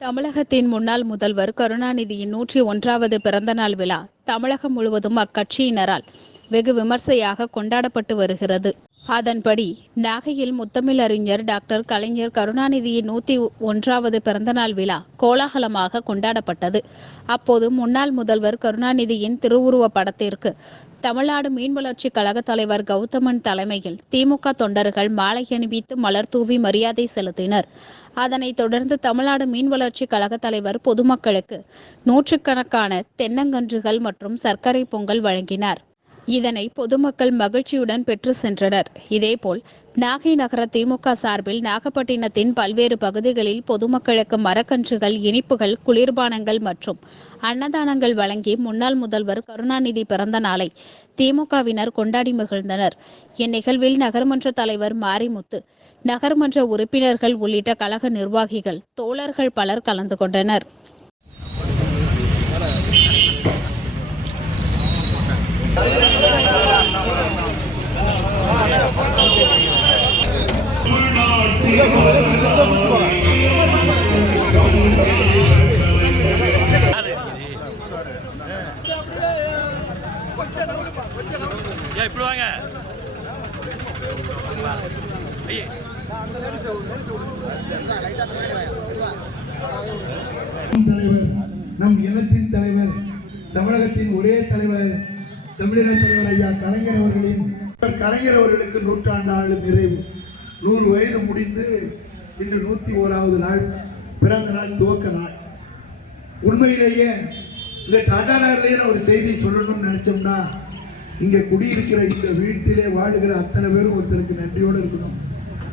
தமிழகத்தின் முன்னாள் முதல்வர் கருணாநிதியின் நூற்றி ஒன்றாவது பிறந்தநாள் விழா தமிழகம் முழுவதும் அக்கட்சியினரால் வெகு விமர்சையாக கொண்டாடப்பட்டு வருகிறது. அதன்படி நாகையில் முத்தமிழறிஞர் டாக்டர் கலைஞர் கருணாநிதியின் நூற்றி ஒன்றாவது பிறந்தநாள் விழா கோலாகலமாக கொண்டாடப்பட்டது. அப்போது முன்னாள் முதல்வர் கருணாநிதியின் திருவுருவப் படத்திற்கு தமிழ்நாடு மீன் வளர்ச்சி கழக தலைவர் கௌதமன் தலைமையில் திமுக தொண்டர்கள் மாலை அணிவித்து மலர் தூவி மரியாதை செலுத்தினர். அதனைத் தொடர்ந்து தமிழ்நாடு மீன் வளர்ச்சி கழக தலைவர் பொதுமக்களுக்கு நூற்றுக்கணக்கான தென்னங்கன்றுகள் மற்றும் சர்க்கரை பொங்கல் வழங்கினார். இதனை பொதுமக்கள் மகிழ்ச்சியுடன் பெற்று சென்றனர். இதேபோல் நாகை நகர திமுக சார்பில் நாகப்பட்டினத்தின் பல்வேறு பகுதிகளில் பொதுமக்களுக்கு மரக்கன்றுகள் இனிப்புகள் குளிர்பானங்கள் மற்றும் அன்னதானங்கள் வழங்கி முன்னாள் முதல்வர் கருணாநிதி பிறந்த நாளை திமுகவினர் கொண்டாடி மகிழ்ந்தனர். இந்நிகழ்வில் நகர்மன்ற தலைவர் மாரிமுத்து நகர்மன்ற உறுப்பினர்கள் உள்ளிட்ட கழக நிர்வாகிகள் தோழர்கள் பலர் கலந்து கொண்டனர். இப்படி வாங்க. தலைவர் நம் இனத்தின் தலைவர் தமிழகத்தின் ஒரே தலைவர் தமிழின தலைவர் ஐயா கலைஞர் அவர்களின் கலைஞர் அவர்களுக்கு நூற்றாண்டு ஆண்டு நிறைவு. நூறு வயது முடிந்து இன்று நூத்தி ஓராவது நாள் பிறந்த நாள் துவக்க நாள். உண்மையிலேயே இந்த டாடா நகர்லேயே நான் ஒரு செய்தி சொல்லணும்னு நினைச்சோம்னா இங்க குடியிருக்கிற இந்த வீட்டிலே வாழுகிற அத்தனை பேரும் ஒருத்தருக்கு நன்றியோடு இருக்கணும்.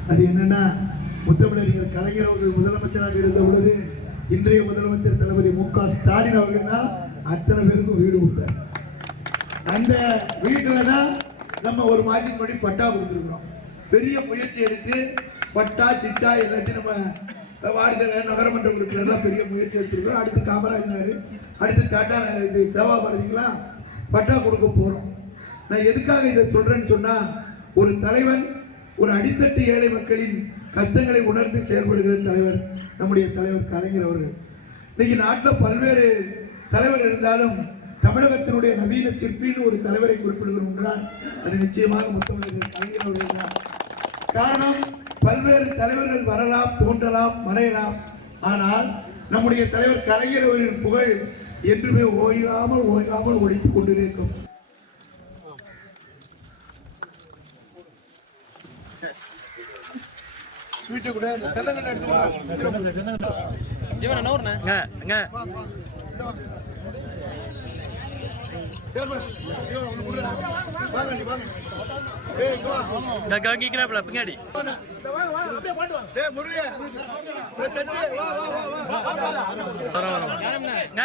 அது என்னன்னா முத்தமிழறிஞர் கலைஞர் அவர்கள் முதலமைச்சராக இருந்த பொழுது இன்றைய முதலமைச்சர் தளபதி மு க ஸ்டாலின் அவர்கள் தான் அத்தனை பேருக்கும் வீடு கொடுத்தார். அந்த வீட்டுல தான் நம்ம ஒரு மாதத்துக்கு முன்னாடி பட்டா கொடுத்துருக்குறோம். பெரிய முயற்சி எடுத்து பட்டா சிட்டா எல்லாத்தையும் நம்ம வார்டு நகரமன்ற உறுப்பினர்லாம் பெரிய முயற்சி எடுத்துருக்கோம் அடுத்து காமராஜர் அடுத்து டாட்டா இது சேவா பாரதிங்களா பட்டா கொடுக்க போகிறோம் நான் எதுக்காக இதை சொல்கிறேன்னு சொன்னால் ஒரு தலைவன் ஒரு அடித்தட்டு ஏழை மக்களின் கஷ்டங்களை உணர்ந்து செயல்படுகிற தலைவர் நம்முடைய தலைவர் கலைஞர் அவர்கள். இன்னைக்கு நாட்டில் பல்வேறு தலைவர் இருந்தாலும் தமிழகத்தினுடைய நவீன சிற்பின்னு ஒரு தலைவரை குறிப்பிடுகிறோம் என்றால் அது நிச்சயமாக முத்தமிழர் கலைஞர் அவர்கள் தான். காரணம் பல்வேறு தலைவர்கள் வரலாம் தோன்றலாம் மறையலாம். ஆனால் நம்முடைய தலைவர் கலைஞர் அவர்களின் புகழ் என்றுமே ஓயாமல் ஓயாமல் ஒழித்துக் கொண்டிருக்கும். வீட்டை கூட எடுத்து. ஜீவன நவுறுண்ணே அங்க காக்கிக்கிறாப்ல பின்னாடி. இந்த